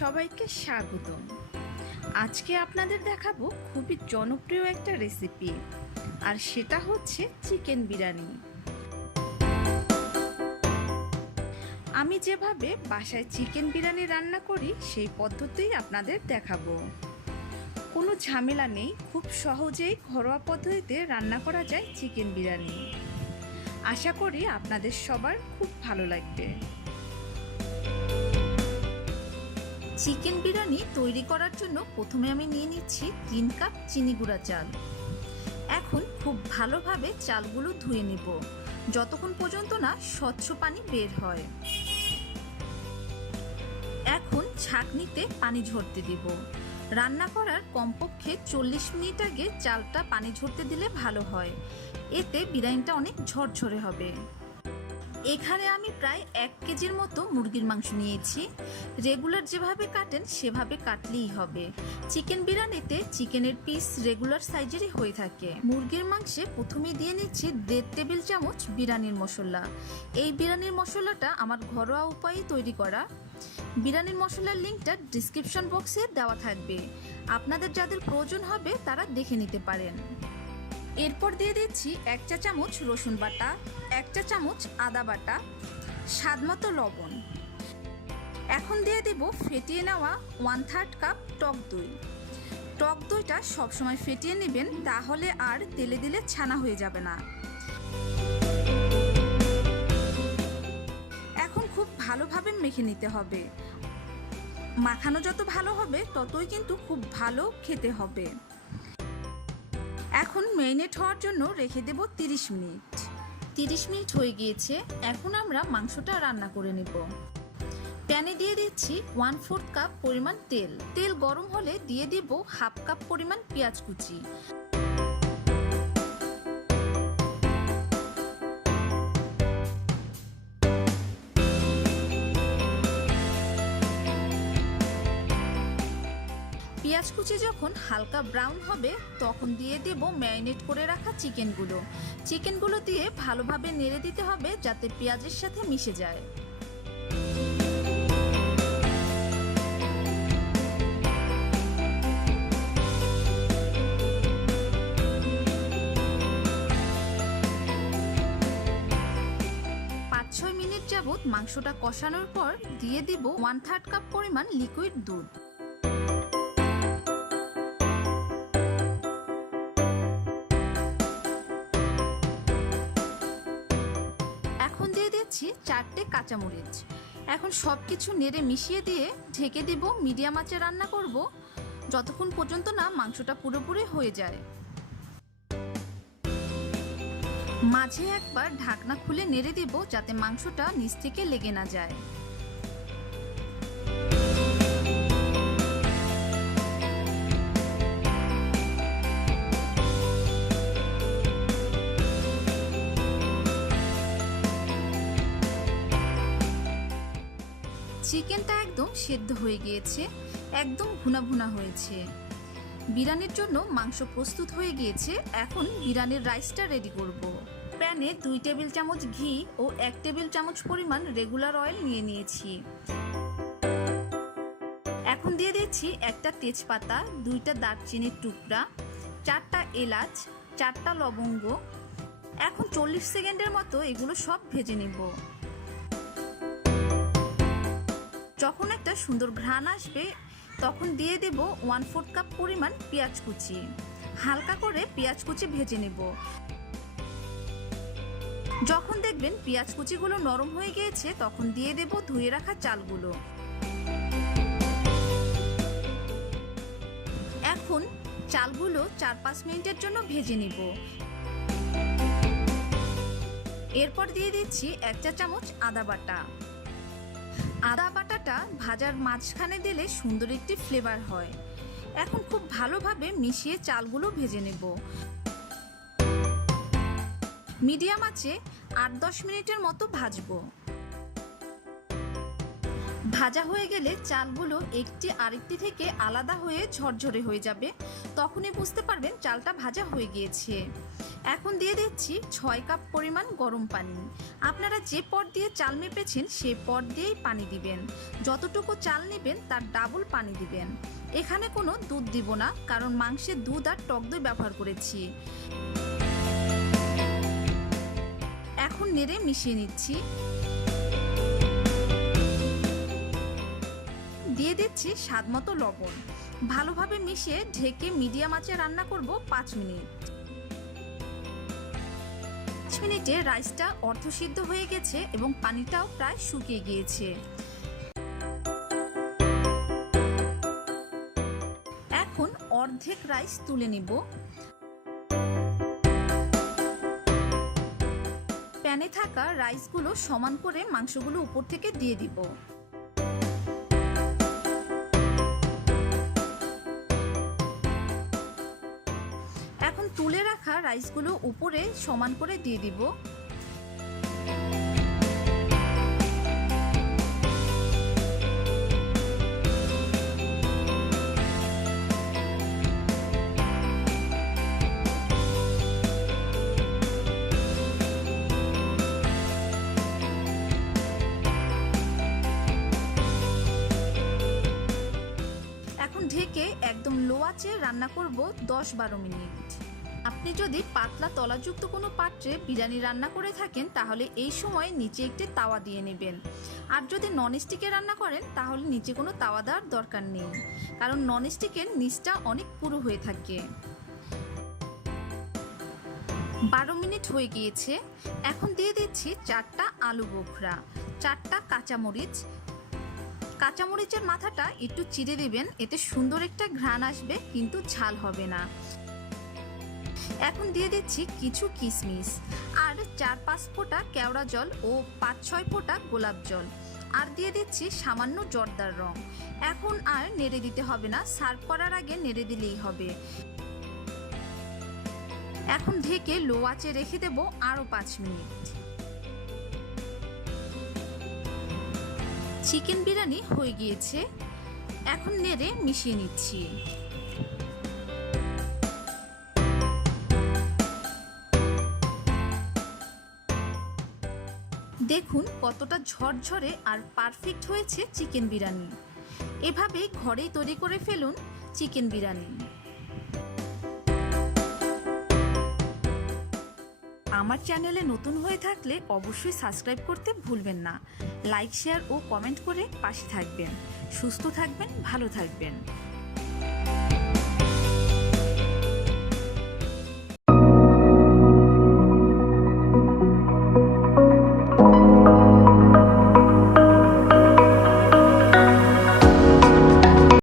সবাইকে স্বাগতম। আজকে আপনাদের দেখাবো খুবই জনপ্রিয় একটা রেসিপি, আর সেটা হচ্ছে চিকেন বিরিয়ানি। আমি যেভাবে বাসায় চিকেন বিরিয়ানি রান্না করি সেই পদ্ধতিই আপনাদের দেখাবো। কোনো ঝামেলা নেই, খুব সহজেই ঘরোয়া পদ্ধতিতে রান্না করা যায় চিকেন বিরিয়ানি। আশা করি আপনাদের সবার খুব ভালো লাগবে। চিকেন বিরিয়ানি তৈরি করার জন্য প্রথমে আমি নিয়ে নিচ্ছি 3 কাপ চিনি গুঁড়া চাল। এখন খুব ভালোভাবে চালগুলো ধুয়ে নিব যতক্ষণ পর্যন্ত না স্বচ্ছ পানি বের হয়। এখন ছাঁকনিতে পানি ঝরতে দিব। রান্না করার কমপক্ষে 40 মিনিট আগে চালটা পানি ঝরতে দিলে ভালো হয়, এতে বিরিয়ানিটা অনেক ঝরঝরে হবে। এখানে আমি প্রায় 1 কেজির মতো মুরগির মাংস নিয়েছি। রেগুলার যেভাবে কাটেন সেভাবে কাটলেই হবে। চিকেন বিরিয়ানিতে চিকেনের পিস রেগুলার সাইজেরই হয়ে থাকে। মুরগির মাংসে প্রথমে দিয়ে নিচ্ছি 1.5 টেবিল চামচ বিরিয়ানির মশলা। এই বিরিয়ানির মশলাটা আমার ঘরোয়া উপায়ে তৈরি করা। বিরিয়ানির মশলার লিঙ্কটা ডিসক্রিপশন বক্সে দেওয়া থাকবে, আপনাদের যাদের প্রয়োজন হবে তারা দেখে নিতে পারেন। এরপর দিয়ে দিচ্ছি 1 চা চামচ রসুন বাটা, 1 চা চামচ আদা বাটা, স্বাদমতো লবণ। এখন দিয়ে দেব ফেটিয়ে নেওয়া 1/3 কাপ টক দই। টক দইটা সবসময় ফেটিয়ে নেবেন, তাহলে আর তেলে দিলে ছানা হয়ে যাবে না। এখন খুব ভালোভাবে মেখে নিতে হবে। মাখানো যত ভালো হবে ততই কিন্তু খুব ভালো খেতে হবে। এখন ম্যারিনেট হওয়ার জন্য রেখে দেব 30 মিনিট। 30 মিনিট হয়ে গিয়েছে। এখন আমরা মাংসটা রান্না করে নেব। প্যানে দিয়ে দিচ্ছি 1/4 কাপ পরিমাণ তেল। তেল গরম হলে দিয়ে দেব 1/2 কাপ পরিমাণ পেঁয়াজ কুচি। পেঁয়াজ কুচি যখন হালকা ব্রাউন হবে তখন দিয়ে দেব ম্যারিনেট করে রাখা চিকেনগুলো দিয়ে ভালোভাবে নেড়ে দিতে হবে যাতে পেঁয়াজের সাথে মিশে যায়। পাঁচ 6 মিনিট যাবত মাংসটা কষানোর পর দিয়ে দিব 1/3 কাপ পরিমাণ লিকুইড দুধ। দিচ্ছি 4টে কাঁচামরিচ। এখন সবকিছু নেড়ে মিশিয়ে দিয়ে ঢেকে দিব। মিডিয়াম আঁচে রান্না করব যতক্ষণ পর্যন্ত না মাংসটা পুরোপুরি হয়ে যায়। মাঝে একবার ঢাকনা খুলে নেড়ে দিব যাতে মাংসটা নিচ থেকে লেগে না যায়। চিকেনটা একদম সেদ্ধ হয়ে গিয়েছে, একদম ভুনা ভুনা হয়েছে। বিরিয়ানির জন্য মাংস প্রস্তুত হয়ে গিয়েছে। এখন বিরিয়ানির রাইসটা রেডি করব। প্যানে 2 টেবিল চামচ ঘি ও 1 টেবিল চামচ পরিমাণ রেগুলার অয়েল নিয়ে নিয়েছি। এখন দিয়ে দিচ্ছি 1টা তেজপাতা, 2টা দারচিনির টুকরা, 4টা এলাচ, 4টা লবঙ্গ। এখন 40 সেকেন্ডের মতো এগুলো সব ভেজে নেব। যখন একটা সুন্দর ঘ্রাণ আসবে তখন দিয়ে দেব 1/4 কাপ পরিমাণ পেঁয়াজ কুচি। হালকা করে পেঁয়াজ কুচি ভেজে নেব। যখন দেখবেন পেঁয়াজ কুচিগুলো নরম হয়ে গিয়েছে তখন দিয়ে দেব ধুয়ে রাখা চালগুলো। এখন চালগুলো 4-5 মিনিটের জন্য ভেজে নেব। এরপর দিয়ে দিচ্ছি 1 চা চামচ আদা বাটা। আদা বাটাটা ভাজার মাঝখানে দিলে সুন্দর একটি ফ্লেভার হয়। এখন খুব ভালোভাবে মিশিয়ে চালগুলো ভেজে নেব। মিডিয়াম আঁচে 8-10 মিনিটের মতো ভাজবো। ভাজা হয়ে গেলে চালগুলো একটি আরেকটি থেকে আলাদা হয়ে ঝরঝরে হয়ে যাবে, তখনই বুঝতে পারবেন চালটা ভাজা হয়ে গিয়েছে। এখন দিয়ে দিচ্ছি 6 কাপ পরিমাণ গরম পানি। আপনারা যে পট দিয়ে চাল মেপেছেন সেই পট দিয়েই পানি দিবেন। যতটুকু চাল নেবেন তার ডাবল পানি দিবেন। এখানে কোনো দুধ দিব না, কারণ মাংসে দুধ আর টক দই ব্যবহার করেছি। এখন নেড়ে মিশিয়ে নিচ্ছি। দিয়ে দিচ্ছি স্বাদমতো লবণ। ভালোভাবে মিশিয়ে ঢেকে মিডিয়াম আঁচে রান্না করব 5 মিনিট। 5 মিনিটে রাইসটা অর্ধসিদ্ধ হয়ে গেছে এবং পানিটাও প্রায় শুকিয়ে গিয়েছে। এখন অর্ধেক রাইস তুলে নিব। প্যানে থাকা রাইসগুলো সমান করে মাংসগুলো উপর থেকে দিয়ে দিব। এখন তুলে রাখা রাইসগুলো উপরে সমান করে দিয়ে দিব। ঢেকে একদম লো আঁচে রান্না করব 10-12 মিনিট। আপনি যদি পাতলা তলাযুক্ত কোনো পাত্রে বিরিয়ানি রান্না করে থাকেন তাহলে এই সময় নিচে একটি তাওয়া দিয়ে নেবেন। আর যদি ননস্টিকে রান্না করেন তাহলে নিচে কোনো তাওয়া দেওয়ার দরকার নেই, কারণ ননস্টিকের নিচটা অনেক পুরু হয়ে থাকে। 12 মিনিট হয়ে গিয়েছে। এখন দিয়ে দিচ্ছি 4টা আলু বোখরা, 4টা কাঁচামরিচ। কাঁচামরিচের মাথাটা একটু চিড়ে দিবেন, এতে সুন্দর একটা ঘ্রাণ আসবে, কিন্তু ঝাল হবে না। এখন দিয়ে দিচ্ছি কিছু কিশমিশ আর 4-5 ফোঁটা কেওড়া জল ও 5-6 ফোঁটা গোলাপ জল, আর দিয়ে দিচ্ছি সামান্য জর্দার রং। এখন আর নেড়ে দিতে হবে না, সার্ভ করার আগে নেড়ে দিলেই হবে। এখন ঢেকে লো আঁচে রেখে দেব আরও 5 মিনিট। চিকেন বিরিয়ানি হয়ে গিয়েছে। এখন নেড়ে মিশিয়ে নিচ্ছি। দেখুন কতটা ঝরঝরে আর পারফেক্ট হয়েছে চিকেন বিরিয়ানি। এভাবেই ঘরেই তৈরি করে ফেলুন চিকেন বিরিয়ানি। আমার চ্যানেলে নতুন হয়ে থাকলে অবশ্যই সাবস্ক্রাইব করতে ভুলবেন না। লাইক, শেয়ার ও কমেন্ট করে পাশে থাকবেন। সুস্থ থাকবেন, ভালো থাকবেন।